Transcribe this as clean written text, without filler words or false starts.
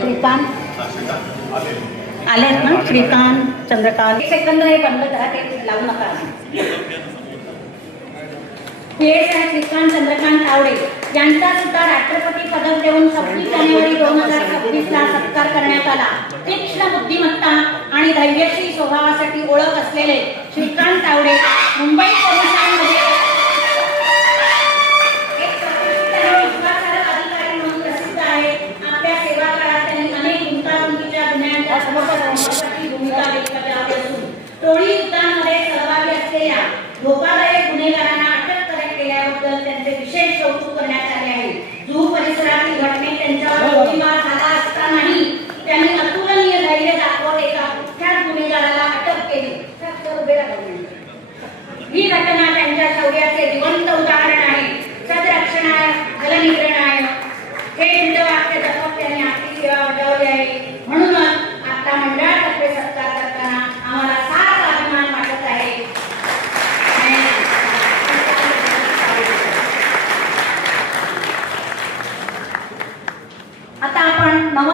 श्रीकांत आलेत ना? श्रीकांत चंद्रकांत, एक सेकंद हे बंद करा, ते लावू नका. श्रीकांत चंद्रकांत तावडे यांचा सुद्धा राष्ट्रपती पदक देऊन 26 जानेवारी 2026ला सत्कार करण्यात आला. तीक्ष्ण बुद्धिमत्ता आणि धैर्यशील स्वभावासाठी ओळख असलेले श्रीकांत तावडे मुंबई पोलिसांमध्ये एक प्रतिष्ठित आणि विश्वासार्ह अधिकारी म्हणून प्रसिद्ध आहेत. आपल्या सेवा काळात त्यांनी अनेक गुंतागुंतीच्या गुन्ह्यांच्या समाधानासाठी भूमिका बजावली असून टोळी युद्धांमध्ये सहभागी असलेल्या धोकादायक गुन्हेगारांना अटक केल्याबद्दल त्यांचे विशेष कौतुक करण्यात आले आहे. जुहू परिसरातील घटनेत त्यांच्यावर